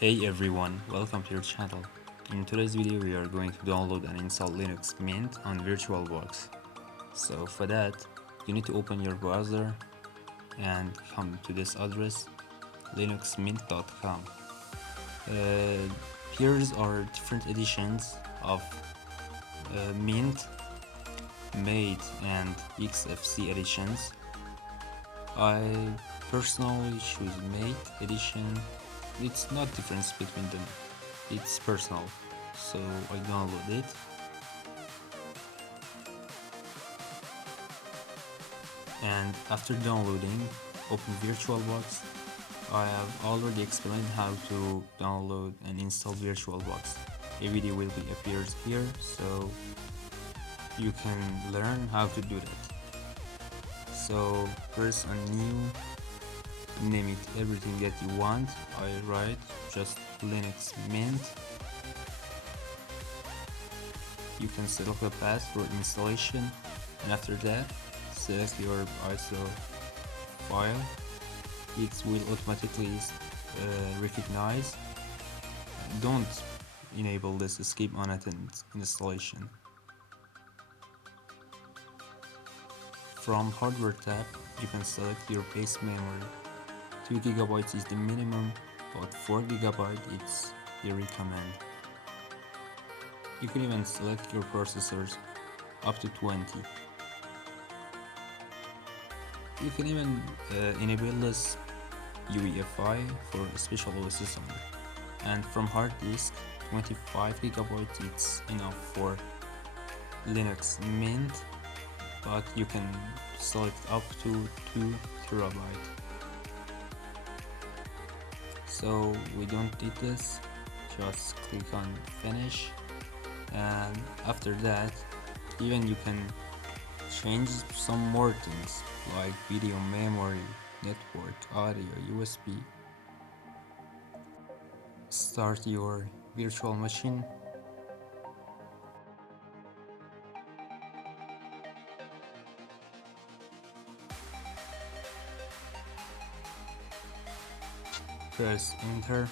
Hey everyone, welcome to your channel. In today's video we are going to download and install Linux Mint on Virtualbox. So for that, you need to open your browser and come to this address, linuxmint.com. Here's our different editions of Mint, Mate and XFC editions. I personally choose Mate edition. It's not difference between them, it's personal, so I download it. And after downloading, open Virtualbox. I have already explained how to download and install Virtualbox. A video will be appears here, so you can learn how to do that. So press on new, name it everything that you want. I write just Linux Mint. You can select the path for installation, and after that select your ISO file. It will automatically recognize. Don't enable this skip unattended installation. From hardware tab, you can select your base memory. 2 GB is the minimum, but 4 GB it's the recommend. You can even select your processors up to 20. You can even enable this UEFI for special OSs only. And from hard disk, 25 GB it's enough for Linux Mint, but you can select up to 2 TB. So we don't need this, just click on finish, and after that even you can change some more things like video memory, network, audio, USB. Start your virtual machine. Press enter.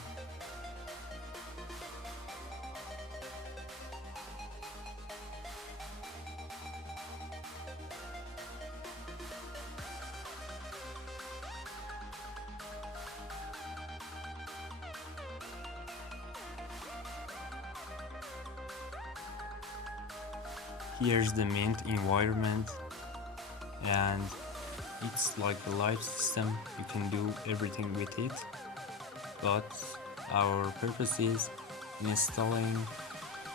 Here's the Mint environment, and it's like a live system. You can do everything with it, but our purpose is installing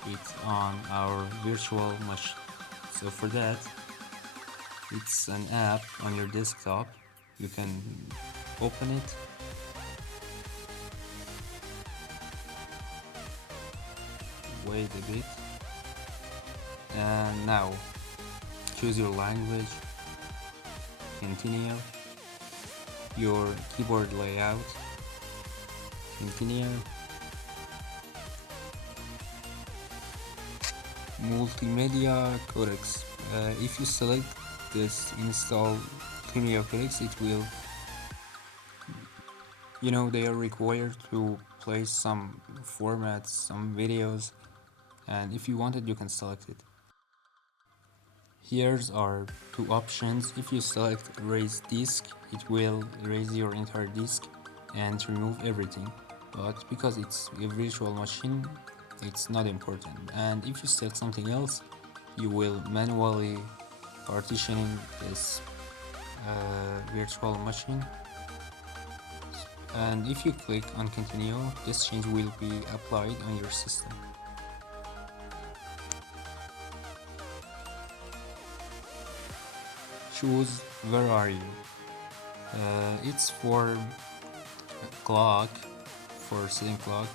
it on our virtual machine. So for that, it's an app on your desktop. You can open it. Wait a bit. And now choose your language, continue, your keyboard layout, continue, multimedia codecs. If you select this install multimedia codecs, it will, they are required to place some formats, some videos, and if you want it, you can select it. Here's our two options. If you select erase disk, it will erase your entire disk and remove everything, but because it's a virtual machine, it's not important. And if you select something else, you will manually partitioning this virtual machine, and if you click on continue, this change will be applied on your system. Choose where are you. It's for clock, for setting clock.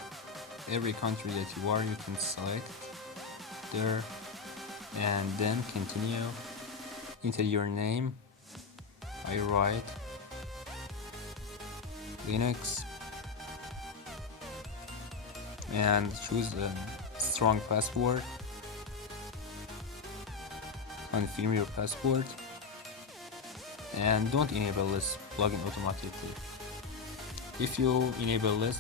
Every country that you are, you can select there, and then continue. Enter your name. I write Linux and choose a strong password. Confirm your password, and don't enable this plugin automatically. If you enable this,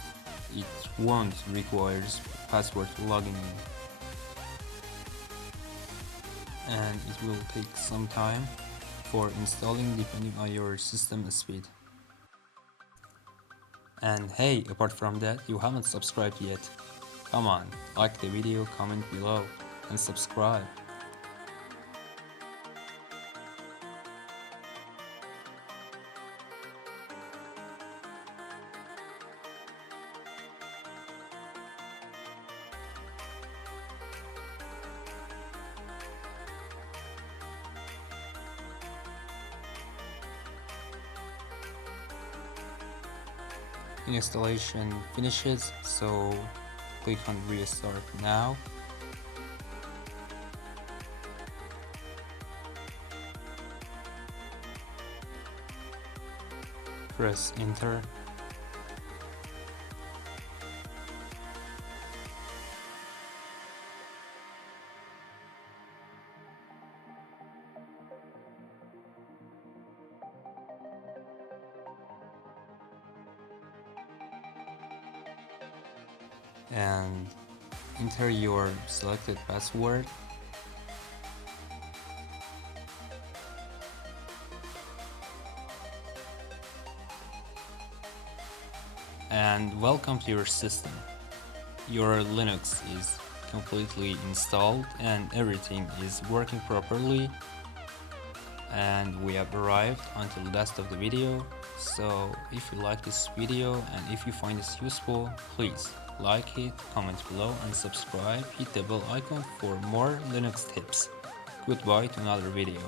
it won't require password to login in, and it will take some time for installing depending on your system speed. And hey, apart from that, you haven't subscribed yet. Come on, like the video, comment below, and subscribe. Installation finishes, so click on restart now. Press enter. And enter your selected password. And welcome to your system. Your Linux is completely installed and everything is working properly, and we have arrived until the last of the video. So if you like this video and if you find this useful, please like it, comment below, and subscribe. Hit the bell icon for more Linux tips. Goodbye to another video.